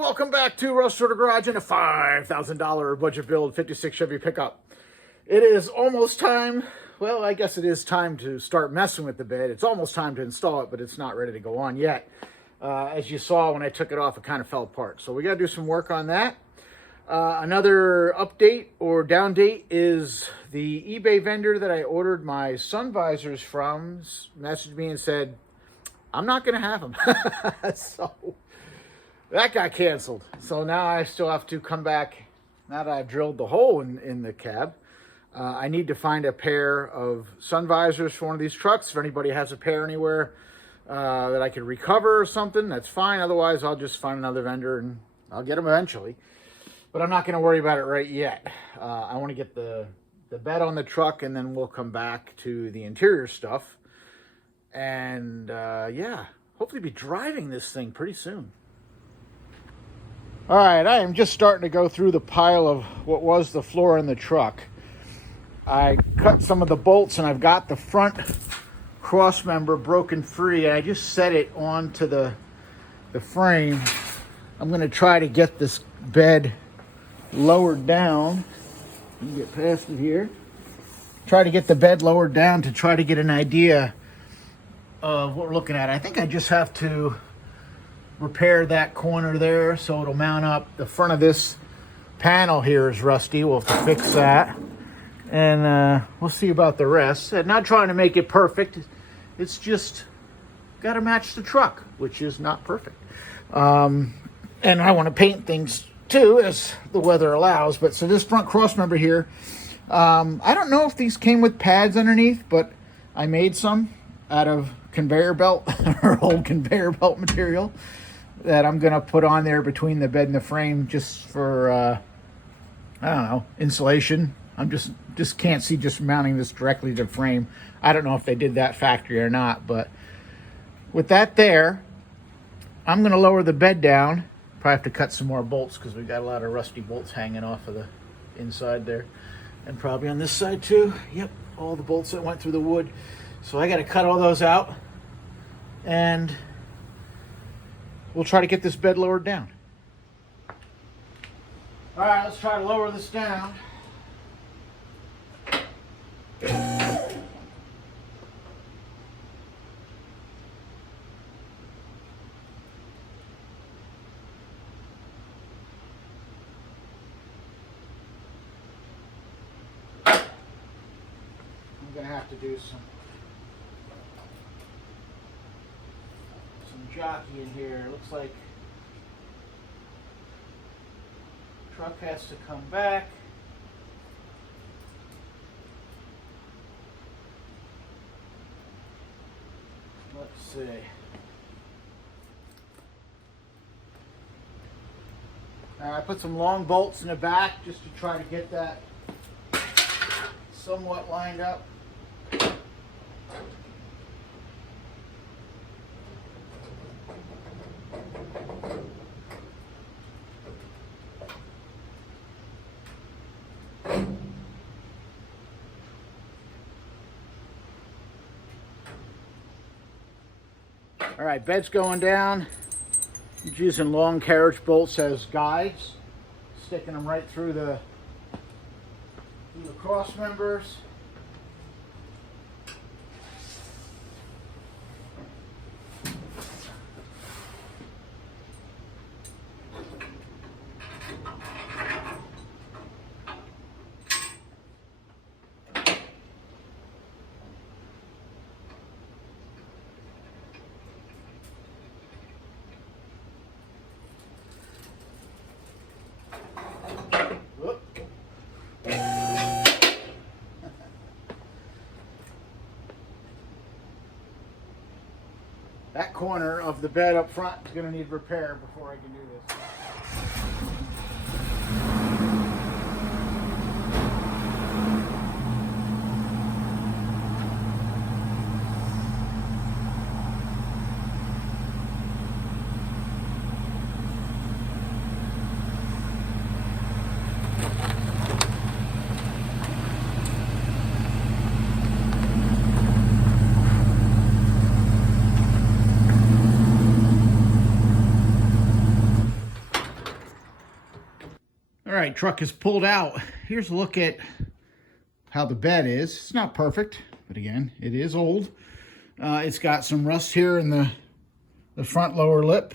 welcome back to Russ Sorter Garage and a $5,000 budget build 56 Chevy pickup. It is almost time, well, I guess it is time to start messing with the bed. It's almost time to install it, but it's not ready to go on yet. As you saw when I took it off, it kind of fell apart. So we got to do some work on that. Another update or down date is the eBay vendor that I ordered my sun visors from messaged me and said, I'm not going to have them. So that got canceled. So now I still have to come back. Now that I've drilled the hole in the cab, I need to find a pair of sun visors for one of these trucks. If anybody has a pair anywhere that I could recover or something, that's fine. Otherwise, I'll just find another vendor and I'll get them eventually. But I'm not going to worry about it right yet. I want to get the bed on the truck, and then we'll come back to the interior stuff. And yeah, hopefully be driving this thing pretty soon. All right, I am just starting to go through the pile of what was the floor in the truck. I cut some of the bolts and I've got the front cross member broken free, and I just set it onto the frame. I'm going to try to get this bed lowered down. Let me get past it here. Try to get the bed lowered down to try to get an idea of what we're looking at. I think I just have to repair that corner there so it'll mount up. The front of this panel here is rusty. We'll have to fix that. And we'll see about the rest. I'm not trying to make it perfect. It's just got to match the truck, which is not perfect. And I want to paint things too, as the weather allows. But so this front cross member here, I don't know if these came with pads underneath, but I made some out of conveyor belt or old conveyor belt material that I'm going to put on there between the bed and the frame just for, I don't know, insulation. I'm just can't see just mounting this directly to the frame. I don't know if they did that factory or not, but with that there, I'm going to lower the bed down. Probably have to cut some more bolts because we've got a lot of rusty bolts hanging off of the inside there. And probably on this side too. Yep, all the bolts that went through the wood. So I got to cut all those out, and we'll try to get this bed lowered down. All right, let's try to lower this down. I'm going to have to do some jockey in here. It looks like the truck has to come back. Let's see. I put some long bolts in the back just to try to get that somewhat lined up. All right, bed's going down. I'm using long carriage bolts as guides, sticking them right through the cross members. That corner of the bed up front is going to need repair before I can do this. All right, truck is pulled out. Here's a look at how the bed is. It's not perfect, but again, it is old. It's got some rust here in the front lower lip.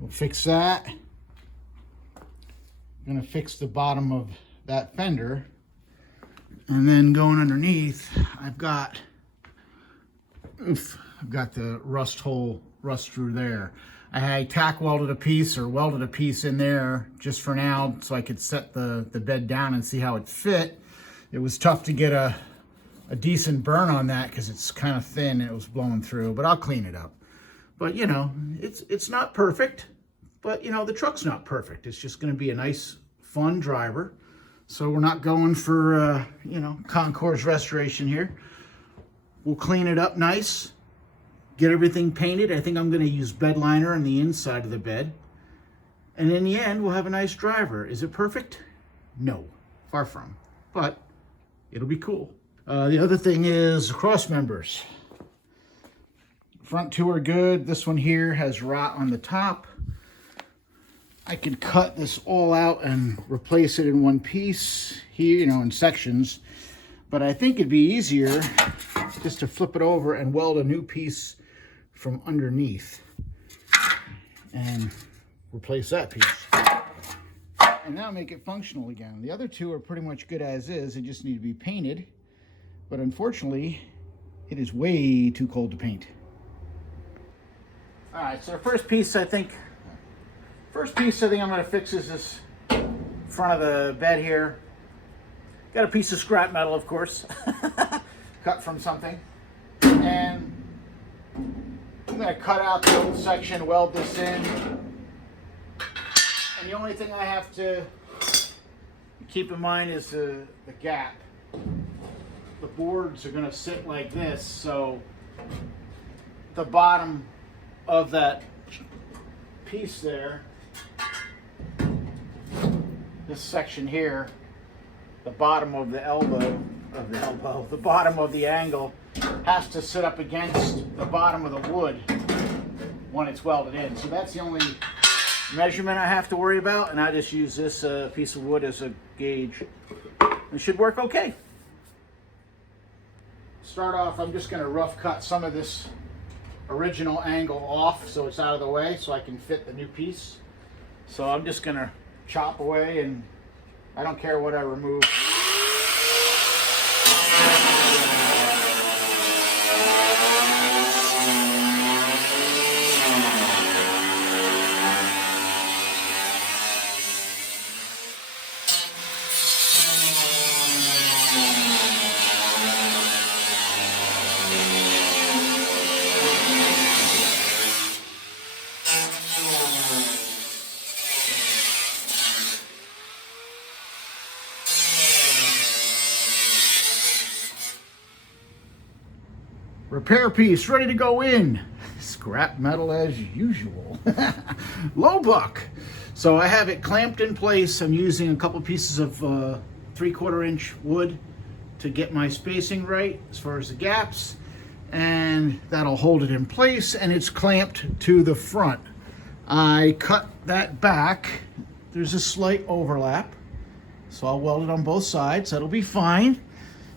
We'll fix that. I'm gonna fix the bottom of that fender. And then going underneath, I've got the rust through there. I had tack welded a piece or welded a piece in there just for now so I could set the bed down and see how it fit. It was tough to get a decent burn on that because it's kind of thin and it was blowing through, but I'll clean it up. But you know, it's not perfect, but you know, the truck's not perfect. It's just gonna be a nice, fun driver. So we're not going for, you know, concours restoration here. We'll clean it up nice. Get everything painted. I think I'm going to use bed liner on the inside of the bed. And in the end, we'll have a nice driver. Is it perfect? No, far from. But it'll be cool. The other thing is the cross members. Front two are good. This one here has rot on the top. I could cut this all out and replace it in one piece here, you know, in sections. But I think it'd be easier just to flip it over and weld a new piece from underneath and replace that piece. And now make it functional again. The other two are pretty much good as is. They just need to be painted. But unfortunately, it is way too cold to paint. All right, so the first piece I think I'm gonna fix is this front of the bed here. Got a piece of scrap metal, of course, cut from something. And I'm gonna cut out the old section, weld this in. And the only thing I have to keep in mind is the gap. The boards are gonna sit like this, so the bottom of that piece there, this section here, the bottom of the the bottom of the angle has to sit up against the bottom of the wood when it's welded in. So that's the only measurement I have to worry about, and I just use this piece of wood as a gauge. It should work okay. Start off, I'm just going to rough cut some of this original angle off so it's out of the way so I can fit the new piece. So I'm just going to chop away, and I don't care what I remove. Repair piece ready to go in. Scrap metal as usual. Low buck. So I have it clamped in place. I'm using a couple pieces of 3/4 inch wood to get my spacing right as far as the gaps, and that'll hold it in place, and it's clamped to the front. I cut that back. There's a slight overlap, so I'll weld it on both sides. That'll be fine.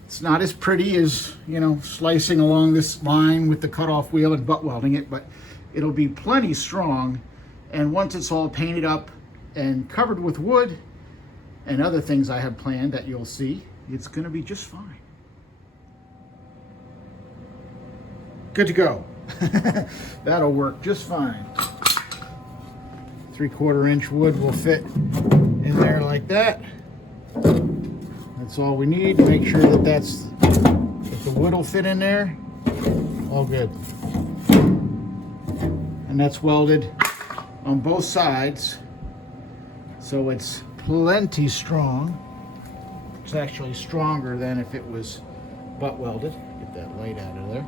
It's not as pretty as, you know, slicing along this line with the cutoff wheel and butt welding it, but it'll be plenty strong. And once it's all painted up and covered with wood and other things I have planned that you'll see, it's gonna be just fine. Good to go. That'll work just fine. 3/4 inch wood will fit in there like that. That's all we need to make sure that the wood will fit in there. All good. And that's welded on both sides, so it's plenty strong. It's actually stronger than if it was butt welded. Get that light out of there.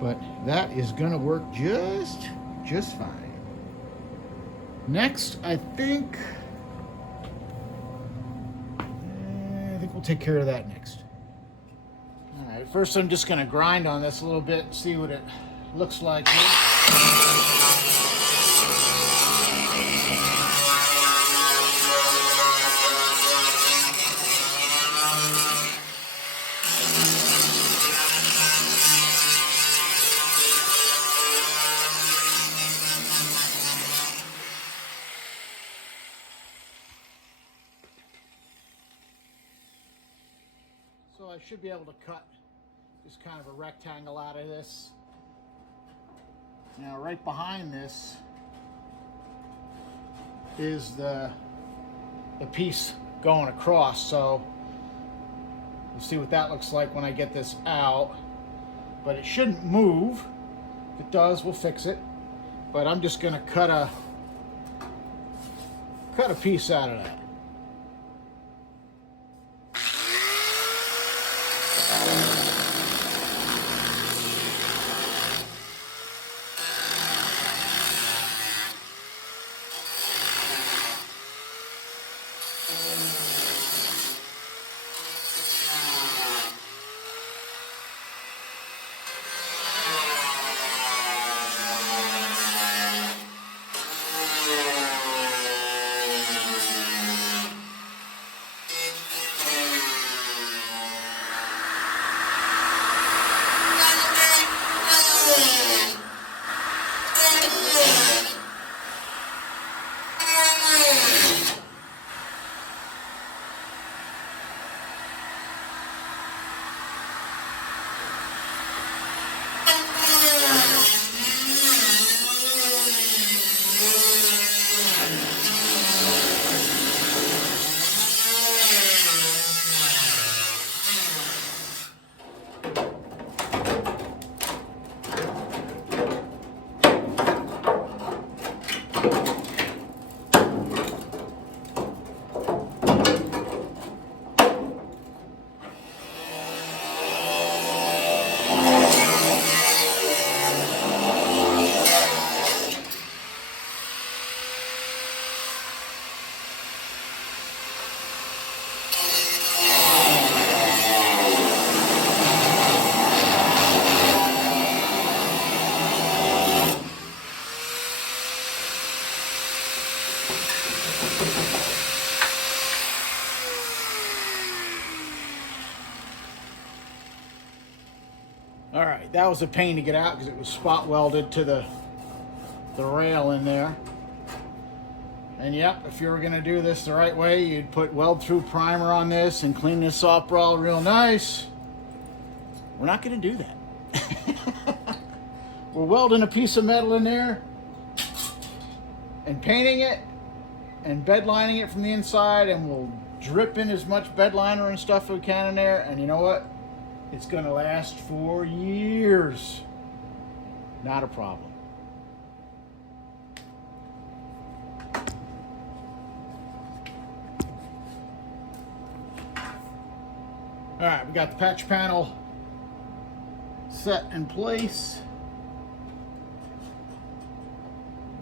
But that is gonna work just fine. Next, I think we'll take care of that next. All right, first I'm just gonna grind on this a little bit, see what it looks like here. I should be able to cut just kind of a rectangle out of this. Now right behind this is the piece going across, so we'll see what that looks like when I get this out. But it shouldn't move. If it does, we'll fix it. But I'm just going to cut a piece out of that. All right, that was a pain to get out because it was spot welded to the rail in there. And yep, if you were gonna do this the right way, you'd put weld through primer on this and clean this off all real nice. We're not gonna do that. We're welding a piece of metal in there and painting it and bed lining it from the inside, and we'll drip in as much bed liner and stuff we can in there, and you know what? It's gonna last for years. Not a problem. All right, we got the patch panel set in place.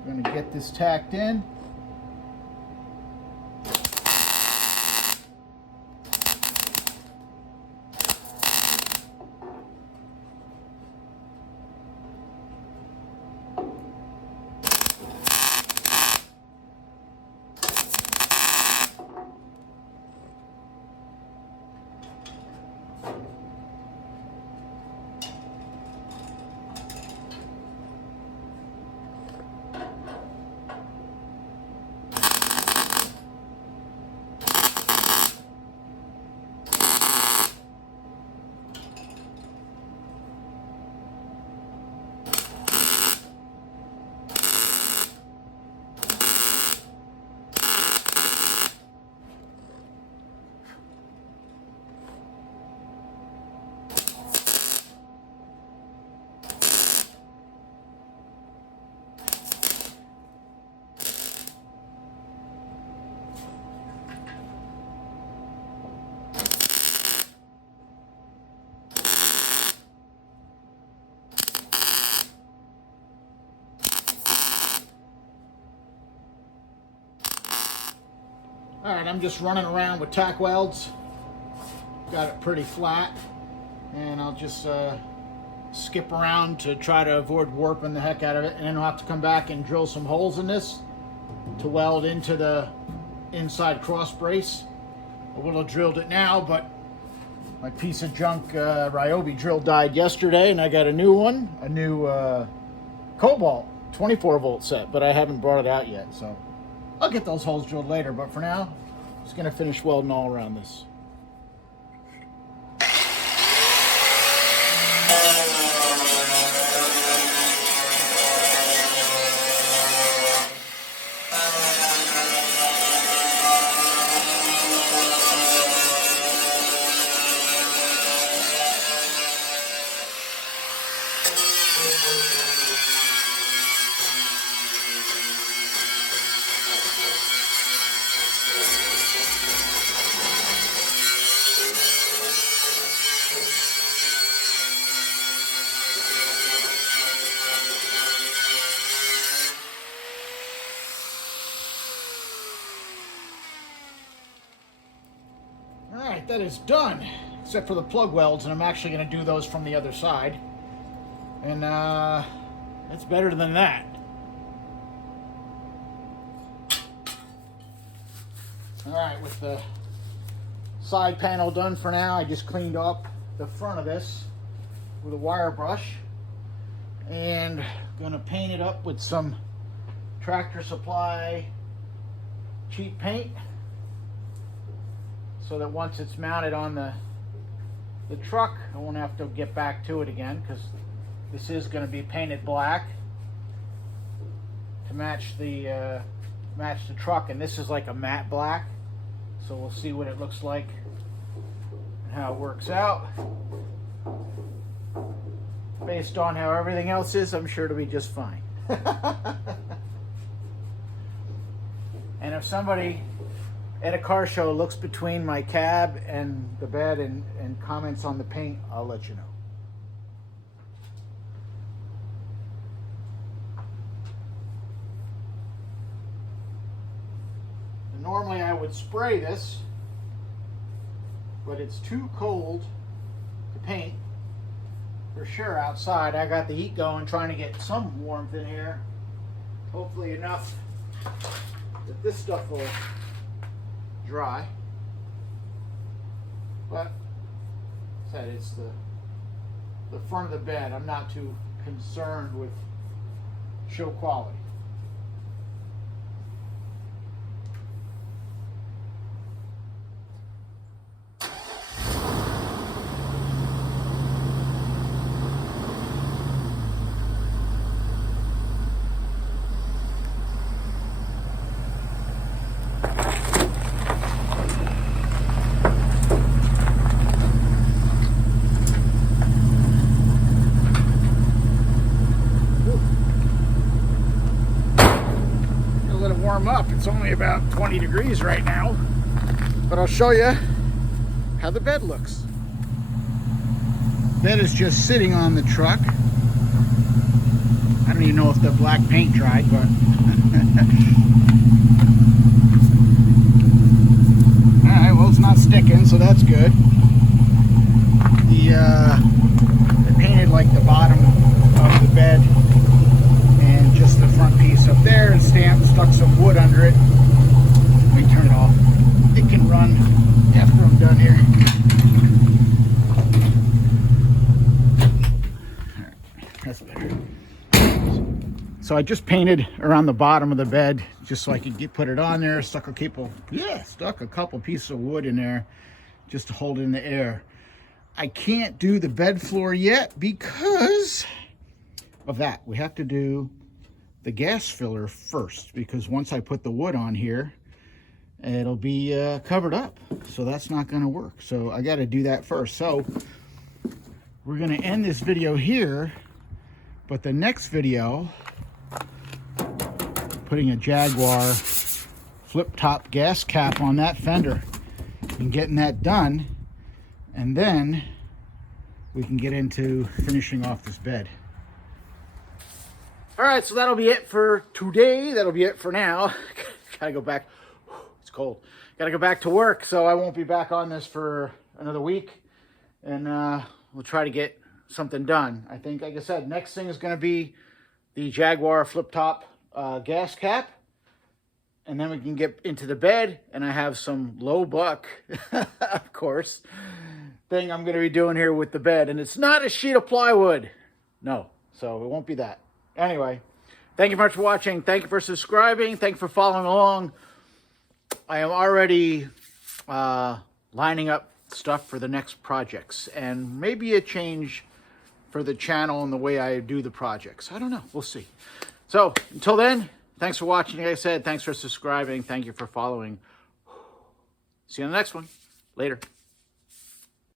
We're gonna get this tacked in. All right, I'm just running around with tack welds. Got it pretty flat, and I'll just skip around to try to avoid warping the heck out of it, and then I'll have to come back and drill some holes in this to weld into the inside cross brace. I would have drilled it now, but my piece of junk Ryobi drill died yesterday, and I got a new one, a new Cobalt 24 volt set, but I haven't brought it out yet, so I'll get those holes drilled later. But for now, I'm just gonna finish welding all around this. right, that is done, except for the plug welds, and I'm actually going to do those from the other side. And it's better than that. All right, with the side panel done for now, I just cleaned up the front of this with a wire brush, and gonna paint it up with some Tractor Supply cheap paint, so that once it's mounted on the truck, I won't have to get back to it again, because this is going to be painted black to match the truck, and this is like a matte black, so we'll see what it looks like and how it works out. Based on how everything else is, I'm sure it'll be just fine. And if somebody at a car show looks between my cab and the bed and comments on the paint, I'll let you know. And normally I would spray this, but it's too cold to paint for sure outside. I got the heat going, trying to get some warmth in here. Hopefully enough that this stuff will dry. But said it's the front of the bed. I'm not too concerned with show quality. Warm up. It's only about 20 degrees right now, but I'll show you how the bed looks. Bed is just sitting on the truck. I don't even know if the black paint dried, but alright, well, it's not sticking, so that's good. They painted like the bottom of the bed and just the front piece up there, and stuck some wood under it. Let me turn it off. It can run after I'm done here. Alright, that's better. So I just painted around the bottom of the bed just so I could put it on there. Stuck a couple pieces of wood in there just to hold it in the air. I can't do the bed floor yet because of that. We have to do the gas filler first, because once I put the wood on here, it'll be covered up, so that's not going to work. So I got to do that first. So we're going to end this video here, but the next video, putting a Jaguar flip top gas cap on that fender and getting that done, and then we can get into finishing off this bed. All right, so that'll be it for today. That'll be it for now. Gotta go back. It's cold. Gotta go back to work, so I won't be back on this for another week. And we'll try to get something done. I think, like I said, next thing is going to be the Jaguar flip top gas cap. And then we can get into the bed, and I have some low buck, of course, thing I'm going to be doing here with the bed. And it's not a sheet of plywood. No, so it won't be that. Anyway, thank you very much for watching. Thank you for subscribing. Thank you for following along. I am already lining up stuff for the next projects, and maybe a change for the channel and the way I do the projects. I don't know. We'll see. So until then, thanks for watching. Like I said, thanks for subscribing. Thank you for following. See you on the next one. Later.